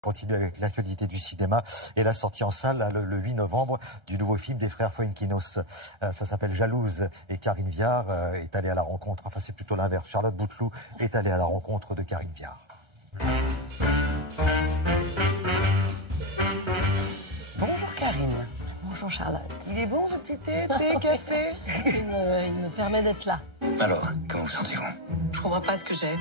Continue avec l'actualité du cinéma et la sortie en salle le 8 novembre du nouveau film des frères Fuenquinos. Ça s'appelle Jalouse et Karine Viard est allée à la rencontre, enfin c'est plutôt l'inverse, Charlotte Bouteloup est allée à la rencontre de Karine Viard. Bonjour Karine. Bonjour Charlotte. Il est bon ce petit thé, café? Il me permet d'être là. Alors, comment vous sentez-vous? Je comprends pas ce que j'ai.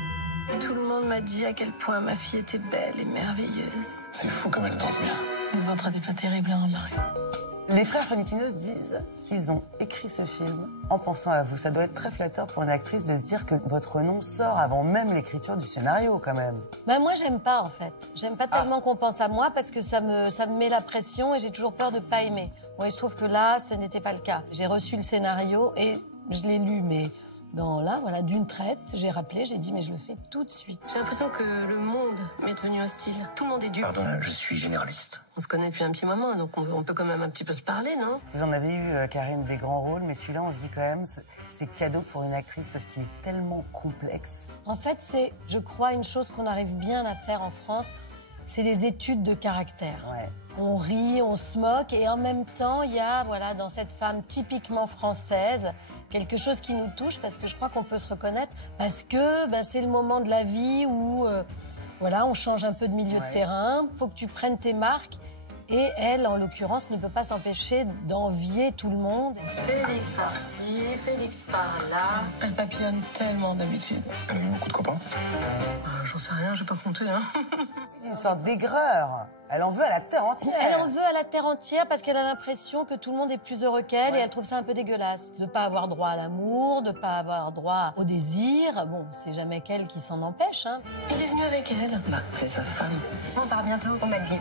Tout le monde m'a dit à quel point ma fille était belle et merveilleuse. C'est fou comme elle danse bien. Vous entendez pas terrible en la Les frères Fuenquinos disent qu'ils ont écrit ce film en pensant à vous. Ça doit être très flatteur pour une actrice de se dire que votre nom sort avant même l'écriture du scénario quand même. Bah moi j'aime pas en fait. J'aime pas tellement qu'on pense à moi parce que ça me met la pression et j'ai toujours peur de pas aimer. Bon, et je trouve que là, ce n'était pas le cas. J'ai reçu le scénario et je l'ai lu, mais d'une traite, j'ai rappelé, j'ai dit mais je le fais tout de suite. J'ai l'impression que le monde m'est devenu hostile. Tout le monde est dupe. Pardon, je suis généraliste. On se connaît depuis un petit moment, donc on peut quand même un petit peu se parler, non? Vous en avez eu, Karine, des grands rôles, mais celui-là, on se dit quand même, c'est cadeau pour une actrice parce qu'il est tellement complexe. En fait, c'est, je crois, une chose qu'on arrive bien à faire en France, c'est les études de caractère. Ouais. On rit, on se moque, et en même temps, il y a, dans cette femme typiquement française, quelque chose qui nous touche, parce que je crois qu'on peut se reconnaître, parce que c'est le moment de la vie où, on change un peu de milieu de terrain, il faut que tu prennes tes marques, et elle, en l'occurrence, ne peut pas s'empêcher d'envier tout le monde. Félix par-ci, Félix par-là. Elle papillonne tellement d'habitude. Elle a beaucoup de copains? J'en sais rien, je vais pas compter, hein. Une sorte d'aigreur. Elle en veut à la terre entière. Elle en veut à la terre entière parce qu'elle a l'impression que tout le monde est plus heureux qu'elle et elle trouve ça un peu dégueulasse. De ne pas avoir droit à l'amour, de ne pas avoir droit au désir. Bon, c'est jamais qu'elle qui s'en empêche, hein. Il est venu avec elle. Bah, c'est sa femme. On part bientôt, on m'a dit.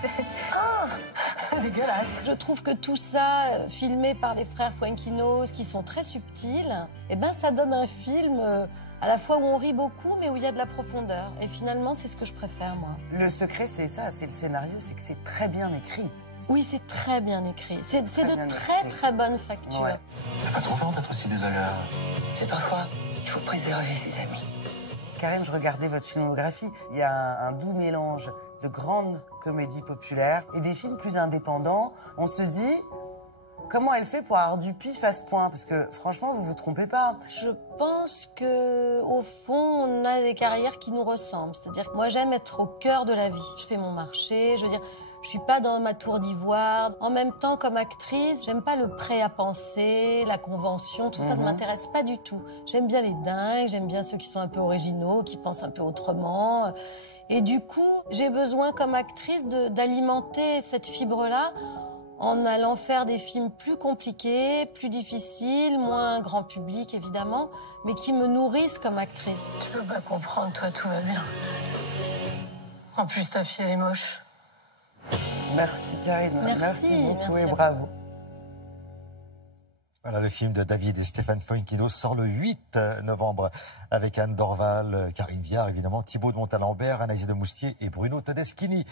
C'est dégueulasse. Je trouve que tout ça, filmé par les frères Fuenquinos, qui sont très subtils, ça donne un film à la fois où on rit beaucoup, mais où il y a de la profondeur. Et finalement, c'est ce que je préfère, moi. Le secret, c'est ça, c'est le scénario, c'est que c'est très bien écrit. Oui, c'est très bien écrit. C'est de très bonne facture. Ouais. C'est pas trop long d'être aussi désagréable. C'est parfois, il faut préserver ses amis. Karine, je regardais votre filmographie. Il y a un doux mélange de grandes comédies populaires et des films plus indépendants. On se dit, comment elle fait pour avoir du pif à ce point? Parce que franchement, vous vous trompez pas. Je pense que au fond, on a des carrières qui nous ressemblent. C'est-à-dire que moi, j'aime être au cœur de la vie. Je fais mon marché, je veux dire, je suis pas dans ma tour d'ivoire. En même temps, comme actrice, j'aime pas le prêt à penser, la convention, tout ça ne m'intéresse pas du tout. J'aime bien les dingues, j'aime bien ceux qui sont un peu originaux, qui pensent un peu autrement. Et du coup, j'ai besoin comme actrice d'alimenter cette fibre-là en allant faire des films plus compliqués, plus difficiles, moins grand public évidemment, mais qui me nourrissent comme actrice. Tu peux pas comprendre, toi, tout va bien. En plus, ta fille, elle est moche. Merci Karine, merci beaucoup et à bravo. Voilà, le film de David et Stéphane Fuenquinos sort le 8 novembre avec Anne Dorval, Karine Viard évidemment, Thibaut de Montalembert, Anaïs de Moustier et Bruno Todeschini.